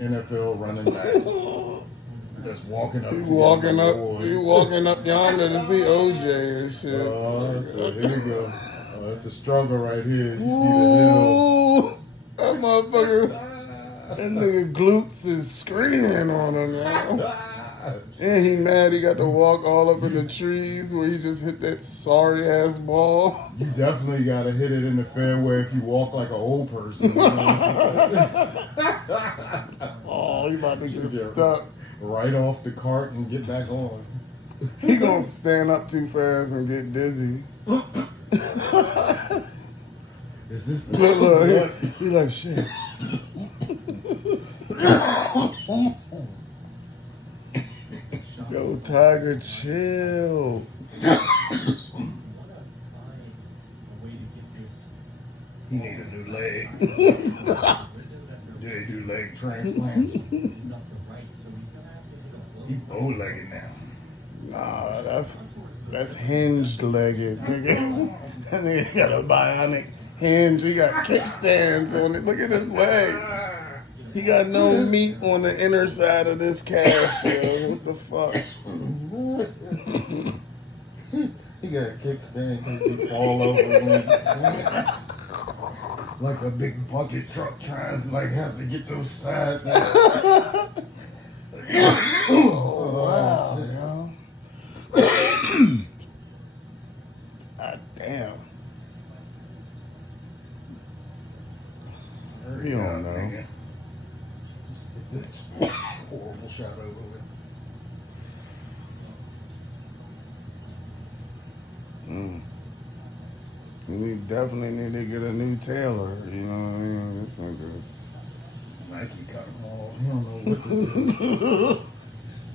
NFL running back. Just walking up. He walking up yonder to see OJ and shit. So here we go. That's a struggle right here. You see the Ooh, that motherfucker, that nigga glutes is screaming on him now. hill. And he mad he got to walk all up in the trees where he just hit that sorry ass ball. You definitely gotta hit it in the fairway if you walk like an old person. Oh, he about to get stuck. Right off the cart and get back on. He gonna stand up too fast and get dizzy. Is this Look, he like shit. Yo, Tiger, chill. He need a new leg. They do leg transplants. He bow-legged now. Nah, that's hinged legged, nigga. That nigga got a bionic hinge. He got kickstands on it. Look at his legs. He got no meat on the inner side of this calf, yo. What the fuck? He got a kickstand in case he fall over when he swing. Like a big bucket truck trying to have to get those sides back. Oh, wow, yo. God damn. You don't know. This horrible shot over with. We definitely need to get a new tailor. You know what I mean? This nigga. Nike cut him off. He don't know what to do.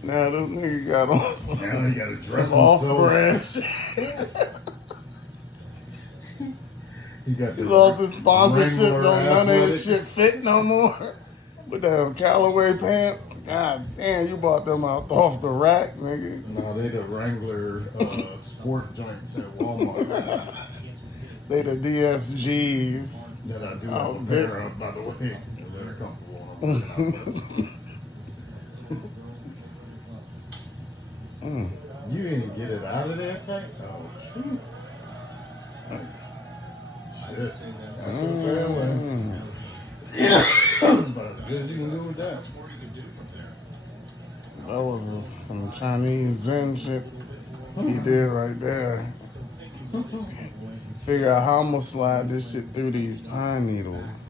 Now this nigga got on some, Now he got to dress off-brand himself. shit. He got He the lost his sponsorship. Wrangler Don't none of his shit athletics. fit no more. With them Callaway pants. God damn, you bought them out off the rack, nigga. No, they the Wrangler sport joints at Walmart They the DSGs. that I do Oh, have a pair bitch. of, by the way. They're very comfortable when I'm working out. You didn't get it out of there, Tank? Oh, shoot. Shit. That's a fair one. But as good as you can do with that. That was some Chinese Zen shit he did right there. Figure out how I'm gonna slide this shit through these pine needles.